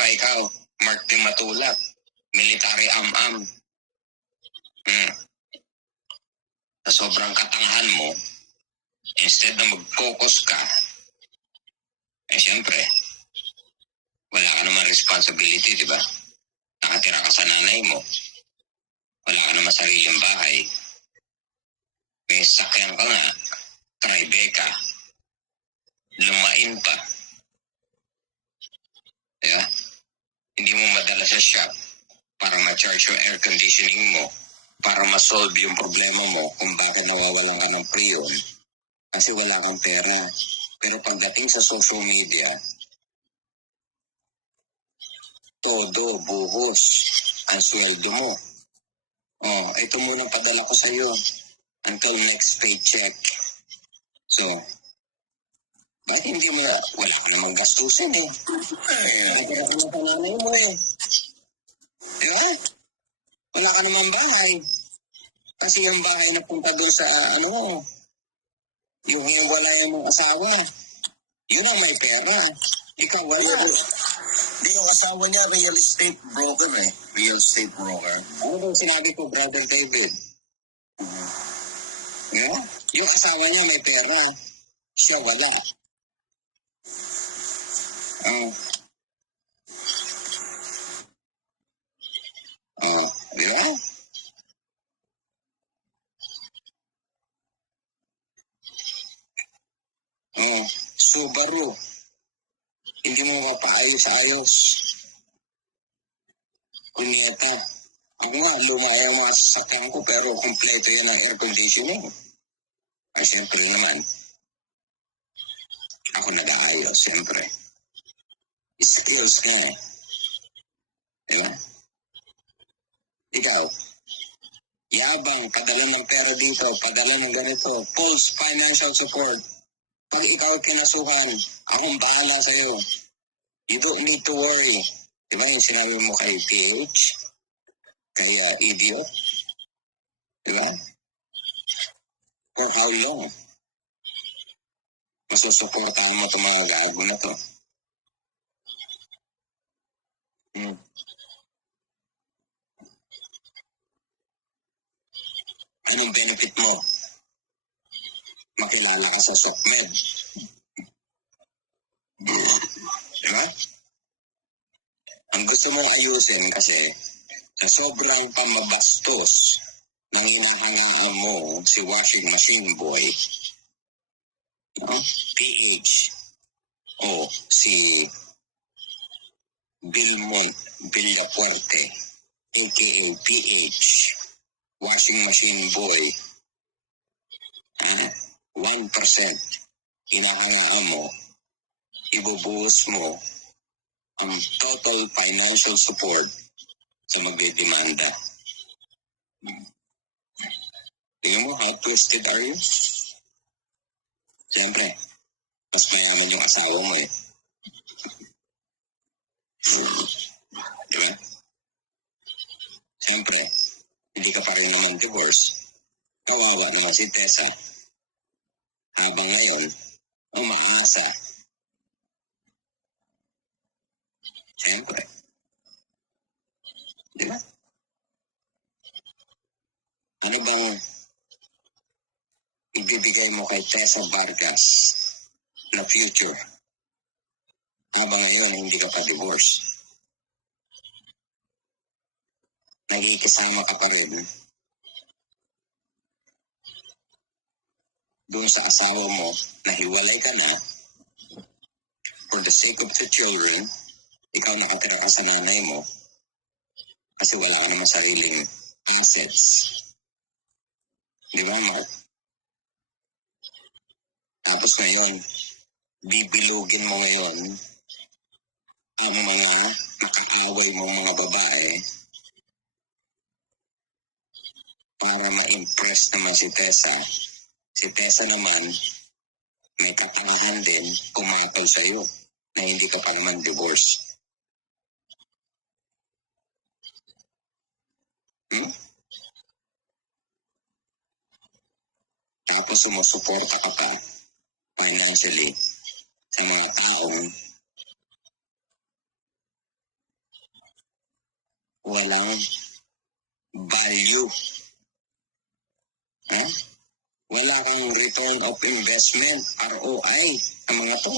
ba ikaw, Mark Di Matulak, military am-am. Sa sobrang katangahan mo, instead na mag-focus ka, siyempre, wala ka naman responsibility, di ba? Nakatira ka sa nanay mo, wala ka naman sariling bahay, may sakyan ka nga, Tribeca, lumain pa. Diba? Hindi mo madala sa shop para ma-charge yung air conditioning mo, para ma-solve yung problema mo kung bakit nawawalan ka ng prion kasi wala kang pera. Pero pagdating sa social media, todo, buhos, ang sweldo mo. Ito muna padala ko sa'yo until next paycheck. So, bakit hindi mo wala ka namang gastusin eh. Nagkira ka na sa nanay mo eh. Diba? Wala ka namang bahay. Kasi yung bahay na punta doon sa yung hiwalay mong asawa, yun ang may pera. Ikaw wala. Di yung asawa niya, real estate broker eh. Real estate broker. Ano bang sinabi ko, Brother David? Yeah? Yung asawa niya may pera. Siya wala. Di ba? Subaru. Hindi mo mapaayos-ayos. Kunyeta. Ako nga, lumaya ang mga sasakyan ko pero kompleto yan ang air conditioning. Ay, siyempre naman. Ako nag-aayos, siyempre. Skills nga eh. Diba? Ikaw, yabang, padala ng pera dito, padala ng ganito, false financial support. Pag ikaw kinasuhan, akong bahala sa'yo. You don't need to worry. Diba yung sinabi mo kay PH? Kay Idiot? Diba? For how long? Masusuportahan mo itong mga gago na to. Anong benefit mo? Makilala ka sa SOCMED. Diba? Ang gusto mong ayusin kasi sa sobrang pamabastos ng hinahangaan mo si washing machine boy, PH, o si Bilmont Villapuerte, aka PH, washing machine boy, 1% hinahangaan mo, ibubuhos mo ang total financial support sa magdedemanda. Tingnan mo, how twisted are you? Siyempre, mas mayaman yung asawa mo eh. Diba? Siyempre, hindi ka pa rin naman divorce. Kawawa naman si Tessa. Habang ngayon, umaasa. Siyempre. Diba? Ano bang ibibigay mo kay Tessa Vargas na future? Habang ngayon, hindi ka pa divorce. Nagkikisama ka pa rin doon sa asawa mo na hiwalay ka na for the sake of the children. Ikaw nakatira ka sa nanay mo kasi wala ka naman sariling assets. Di ba, Mark? Tapos ngayon, bibilugin mo ngayon ang mga nakaaway mong mga babae para ma-impress naman si Tessa. Si Tessa naman, may katangahan din pumatol sa'yo na hindi ka pa naman divorce. Tapos sumusuporta ka pa financially sa mga taong walang value. Ha? Wala kang return of investment, ROI, ang mga to.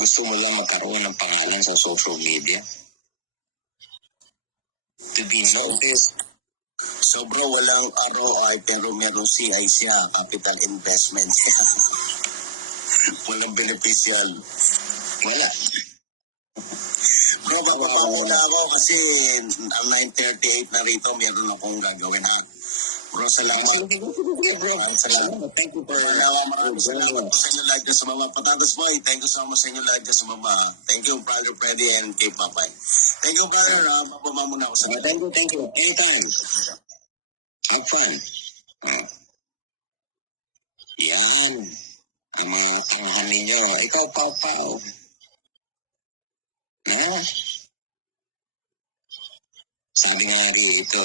Gusto mo lang magkaroon ng pangalan sa social media? To be noticed. So bro, walang ROI pero meron CI siya, capital investment. Walang beneficial. Wala. Bro, bababa muna ako kasi ang 9:38 na rito, meron akong gagawin ha. Bro, salamat. Sige, bro. Salamat. Thank you for Maraming salamat po sa inyo lahat dyan sa mama. Patagos mo, thank you so much sa inyo lahat dyan sa mama. Thank you, Brother Freddy and kay Papay. Thank you, brother. Bababa muna ako sa inyo. Thank you. Anytime. Have fun. Yan. Ang mga tangahan ninyo. Ikaw, Pau. Na? Sabi nga rito